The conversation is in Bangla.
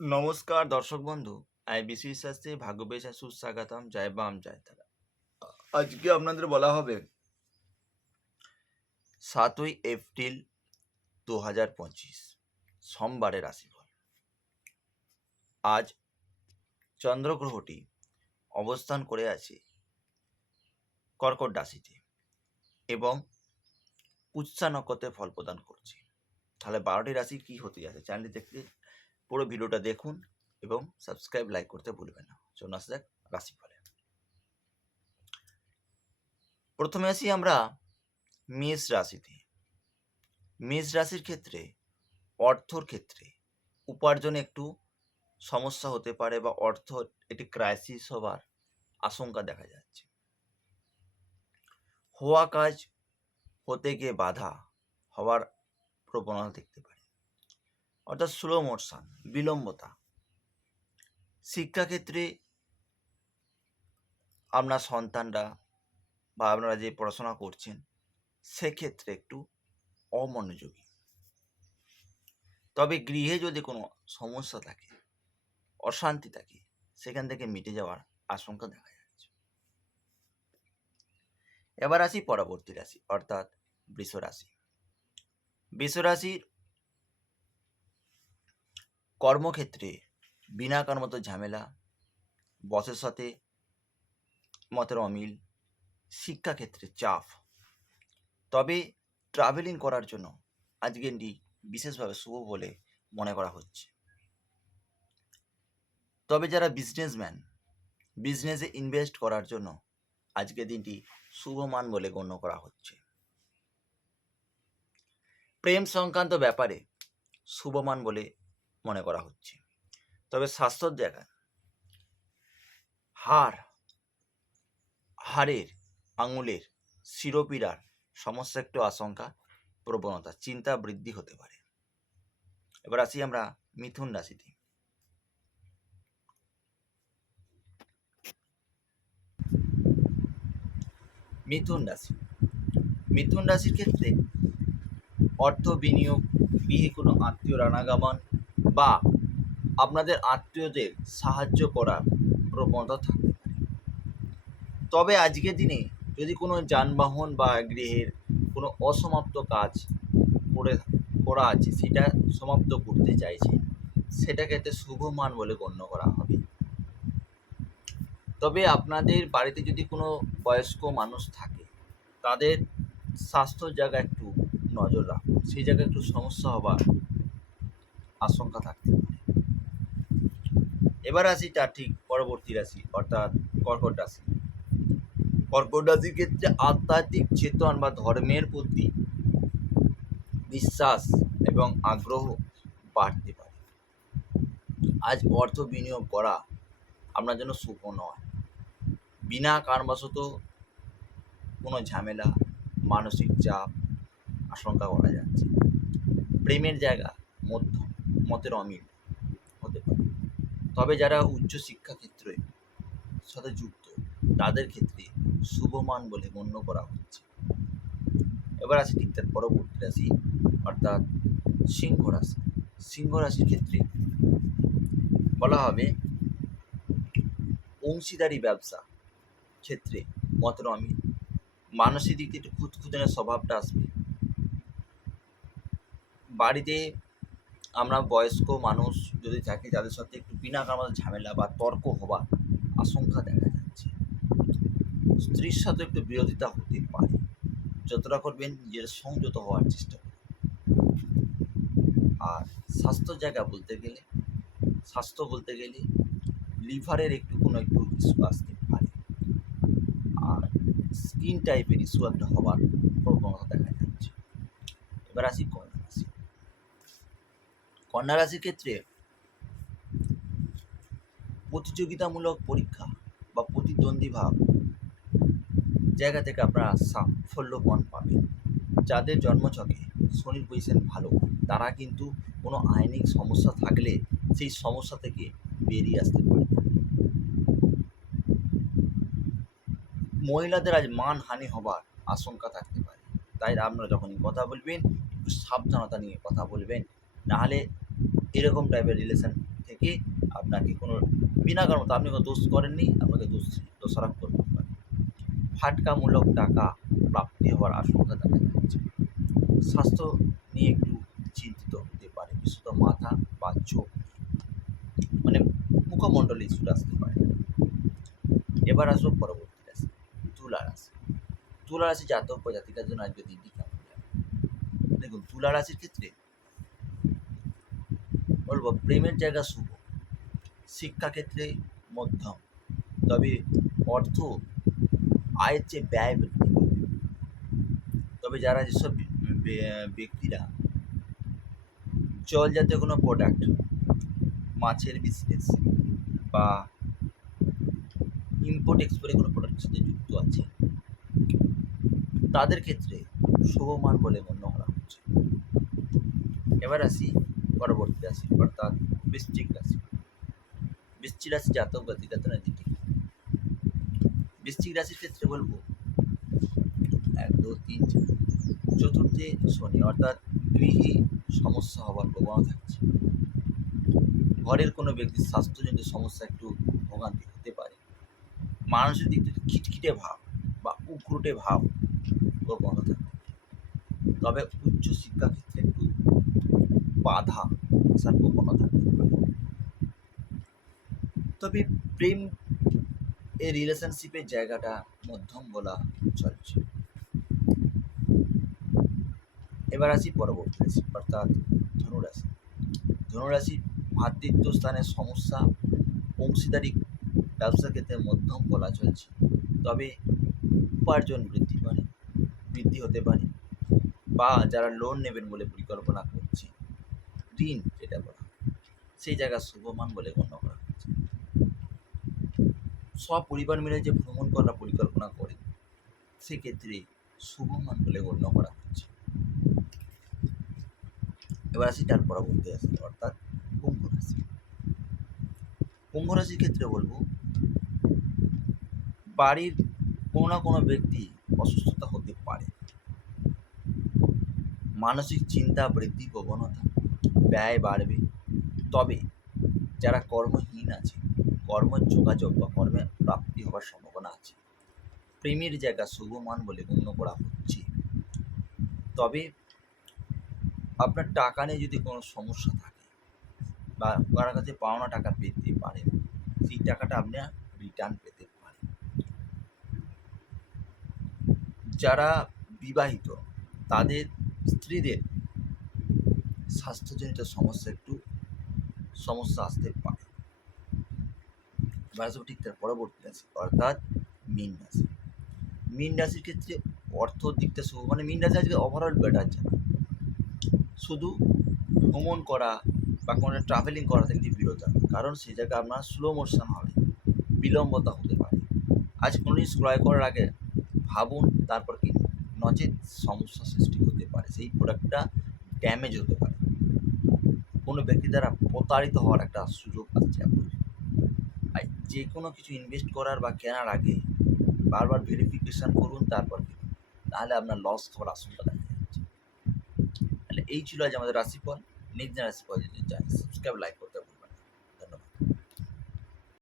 নমস্কার, দর্শক বন্ধু। আইবিসি শাস্ত্রে ভাগ্যবেশা সুস্বাগতম। জয় বাম, জয় তারা। আজকে আপনাদের বলা হবে সাতই এপ্রিল দু হাজার পঁচিশ সোমবারের রাশিফল। আজ চন্দ্রগ্রহটি অবস্থান করে আছে কর্কট রাশিতে এবং পুচ্ছা নক্ষত্রে ফল প্রদান করছে। তাহলে বারোটি রাশি কি হতে যাচ্ছে? চ্যানেলটি দেখতে পুরো ভিডিওটা দেখুন এবং সাবস্ক্রাইব, লাইক করতে ভুলবেন না। চলুন আসা যাক রাশি রাশিফলে। প্রথমে আসি আমরা মেষ রাশিতে। মেষ রাশির ক্ষেত্রে, অর্থর ক্ষেত্রে উপার্জনে একটু সমস্যা হতে পারে বা অর্থ একটি ক্রাইসিস হবার আশঙ্কা দেখা যাচ্ছে। হওয়া কাজ হতে গিয়ে বাধা হওয়ার প্রবণতা দেখতে পারে। অর্থাৎ স্লো মোশন বিলম্বতা। শিক্ষাক্ষেত্রে আপনার সন্তানরা বা আপনারা যে পড়াশোনা করছেন, সেক্ষেত্রে একটু অমনোযোগী। তবে গৃহে যদি কোনো সমস্যা থাকে, অশান্তি থাকে, সেখান থেকে মিটে যাওয়ার আশঙ্কা দেখা যাচ্ছে। এবার আসি পরবর্তী রাশি, অর্থাৎ বৃষ রাশি বৃষ রাশির কর্মক্ষেত্রে বিনা কর্মত ঝামেলা, বসের সাথে মতের অমিল, শিক্ষাক্ষেত্রে চাপ। তবে ট্রাভেলিং করার জন্য আজকের দিনটি বিশেষভাবে শুভ বলে মনে করা হচ্ছে। তবে যারা বিজনেসম্যান বিজনেসে ইনভেস্ট করার জন্য আজকের দিনটি শুভমান বলে গণ্য করা হচ্ছে। প্রেম সংক্রান্ত ব্যাপারে শুভমান বলে মনে করা হচ্ছে। তবে স্বাস্থ্যর জায়গা হাড়, হাড়ের, আঙুলের শিরোপীড়ার সমস্যা একটু আশঙ্কা, প্রবণতা, চিন্তা বৃদ্ধি হতে পারে। এবার আসি আমরা মিথুন রাশিতে। মিথুন রাশি। মিথুন রাশির ক্ষেত্রে অর্থ বিনিয়োগ, বিয়ে কোনো আত্মীয় আনাগমন বা আপনাদের আত্মীয়দের সাহায্য করার প্রবণতা থাকতে পারে। তবে আজকের দিনে যদি কোনো যানবাহন বা গৃহের কোনো অসমাপ্ত কাজ করে করা আছে, সেটা সমাপ্ত করতে চাইছে সেটাকে এতে শুভমান বলে গণ্য করা হবে। তবে আপনাদের বাড়িতে যদি কোনো বয়স্ক মানুষ থাকে, তাদের স্বাস্থ্যর জায়গা একটু নজর রাখুন। সেই জায়গায় একটু সমস্যা হবার আশঙ্কা থাকতে পারে। এবার আসি তার ঠিক পরবর্তী রাশি, অর্থাৎ কর্কট রাশি। কর্কট রাশির ক্ষেত্রে আধ্যাত্মিক চেতন বা ধর্মের প্রতি বিশ্বাস এবং আগ্রহ বাড়তে পারে। আজ অর্থ বিনিয়োগ করা আপনার জন্য শুভ নয়। বিনা কারণবশত কোনো ঝামেলা, মানসিক চাপ, আশঙ্কা করা যাচ্ছে প্রেমের জায়গা মধ্য মতের অমিল হতে পারে। তবে যারা উচ্চশিক্ষা ক্ষেত্রে সাথে যুক্ত, তাদের ক্ষেত্রে শুভমান বলে গণ্য করা হচ্ছে। এবার আসি ঠিক তার পরবর্তী রাশি, অর্থাৎ সিংহ রাশি। সিংহ রাশির ক্ষেত্রে বলা হবে অংশীদারি ব্যবসা ক্ষেত্রে মতের অমিল। মানসিক দিক থেকে একটু খুঁতখুতানের স্বভাবটা আসবে। বাড়িতে আমরা বয়স্ক মানুষ যদি থাকি, যাদের সাথে একটু বিনা কারণে ঝামেলা বা তর্ক হবার আশঙ্কা দেখা যাচ্ছে। স্ত্রীর সাথে একটু বিরোধিতা হতে পারে। যতটা করবেন, নিজের সংযত হওয়ার চেষ্টা করুন। আর স্বাস্থ্য জায়গা বলতে গেলে, স্বাস্থ্য বলতে গেলে লিভারের একটু কোনো একটু ইস্যু আসতে পারে। আর স্কিন টাইপের ইস্যু একটা হওয়ার প্রবণতা দেখা যাচ্ছে। এবার আসি রাশি কন্যা রাশির ক্ষেত্রে প্রতিযোগিতামূলক পরীক্ষা বা প্রতিদ্বন্দ্বী ভাব জায়গা থেকে আপনারা সাফল্যপণ পাবেন। যাদের জন্মছকে শনির পজিশন ভালো, তারা কিন্তু কোনো আইনিক সমস্যা থাকলে সেই সমস্যা থেকে বেরিয়ে আসতে পারবে মহিলাদের আজ মানহানি হবার আশঙ্কা থাকতে পারে। তাই আপনারা যখনই কথা বলবেন, একটু সাবধানতা নিয়ে কথা বলবেন। নাহলে এরকম টাইপের রিলেশন থেকে আপনাকে কোনো বিনা কারণ আপনি কোনো দোষ করেননি, আপনাকে দোষ, দোষারোপ করতে পারে ফাটকামূলক টাকা প্রাপ্তি হওয়ার আশঙ্কা দেখা যাচ্ছে স্বাস্থ্য নিয়ে একটু চিন্তিত হতে পারে, বিশেষত মাথা বা চোখ মানে মুখমণ্ডলে ইস্যুটা আসতে পারে। এবার আসব পরবর্তী রাশি, তুলা রাশি। তুলা রাশি জাতক বা জাতিকার জন্য আজকে দিনটি কেমন দেখুন, তুলা রাশির ক্ষেত্রে বলব, প্রেমের জায়গা শুভ। শিক্ষাক্ষেত্রে মধ্যম। তবে অর্থ আয়ের চেয়ে ব্যয় বৃদ্ধি তবে যারা যেসব ব্যক্তিরা জল জাতীয় কোনো প্রোডাক্ট মাছের বিজনেস বা ইম্পোর্ট এক্সপোর্টের কোনো প্রোডাক্টের সাথে যুক্ত আছে, তাদের ক্ষেত্রে শুভমান বলে গণ্য করা হচ্ছে। এবার আসি পরবর্তী রাশি, অর্থাৎ বৃশ্চিক রাশি। বৃশ্চিক রাশি জাতক জাতিকাতনের দিকে বৃশ্চিক রাশির ক্ষেত্রে বলব, এক, দু, তিন, চার, চতুর্থে শনি, অর্থাৎ গৃহে সমস্যা হওয়ার প্রবণতা থাকছে। ঘরের কোনো ব্যক্তির স্বাস্থ্যজনিত সমস্যা একটু ভোগান্তি হতে পারে। মানুষের দিক থেকে খিটখিটে ভাব বা উগ্রটে ভাব প্রবণতা। তবে উচ্চ শিক্ষা ক্ষেত্রে একটু বাধা আসার প্রবণতা তবে প্রেম এ রিলেশনশিপের জায়গাটা মধ্যম বলা চলছে। এবার আসি পরবর্তী রাশি, অর্থাৎ ধনুরাশি। ধনুরাশি ভাতৃত্ব স্থানের সমস্যা অংশীদারি ব্যবসা ক্ষেত্রে মধ্যম বলা চলছে। তবে উপার্জন বৃদ্ধি পারে বৃদ্ধি হতে পারে। বা যারা লোন নেবেন বলে পরিকল্পনা ঋণ যেটা বলা সেই জায়গা শুভমান বলে গণ্য করা সব পরিবার মিলে যে ভ্রমণ করার পরিকল্পনা করে, সেক্ষেত্রে শুভমান বলে গণ্য করা হচ্ছে এবার আসি তার পরবর্তী রাশি, অর্থাৎ কুম্ভ রাশি। কুম্ভ রাশির ক্ষেত্রে বলব, বাড়ির কোনো না কোনো ব্যক্তি অসুস্থতা হতে পারে। মানসিক চিন্তা বৃদ্ধি প্রবণতা ব্যয় বাড়বে। তবে যারা কর্মহীন আছে, কর্মের যোগাযোগ বা কর্মের প্রাপ্তি হওয়ার সম্ভাবনা আছে। প্রেমের জায়গা শুভমান বলে গণ্য করা হচ্ছে। তবে আপনার টাকা নিয়ে যদি কোনো সমস্যা থাকে বা কারোর কাছে পাওনা টাকা পেতে পারেন, সেই টাকাটা আপনার রিটার্ন পেতে পারেন। যারা বিবাহিত, তাদের স্ত্রীদের স্বাস্থ্যজনিত সমস্যা একটু সমস্যা আসতে পারে। এবার ঠিক তার পরবর্তী রাশি, অর্থাৎ মীন রাশি। মীন রাশির ক্ষেত্রে অর্থ দিকটা শুভ মানে মীন রাশি আজকে ওভারঅল বেটার যাবে। শুধু ভ্রমণ করা বা কোনো ট্রাভেলিং করা থেকে বিরত। কারণ সেই জায়গায় আপনার স্লো মোশন হবে, বিলম্বতা হতে পারে। আজ কোনো জিনিস ক্রয় করার আগে ভাবুন, তারপর কি নচেত সমস্যা সৃষ্টি হতে পারে। সেই প্রোডাক্টটা ড্যামেজ হতে পারে। কোনো ব্যক্তি দ্বারা প্রতারিত হওয়ার একটা সুযোগ আছে আপনার আর যে কোনো কিছু ইনভেস্ট করার বা কেনার আগে বারবার ভেরিফিকেশান করুন, তারপর কিনুন। তাহলে আপনার লস হওয়ার আশঙ্কা দেখা যাচ্ছে। তাহলে এই ছিল আজ আমাদের রাশিফল। নেক্সট রাশিফল যদি চাই সাবস্ক্রাইব লাইক করুন।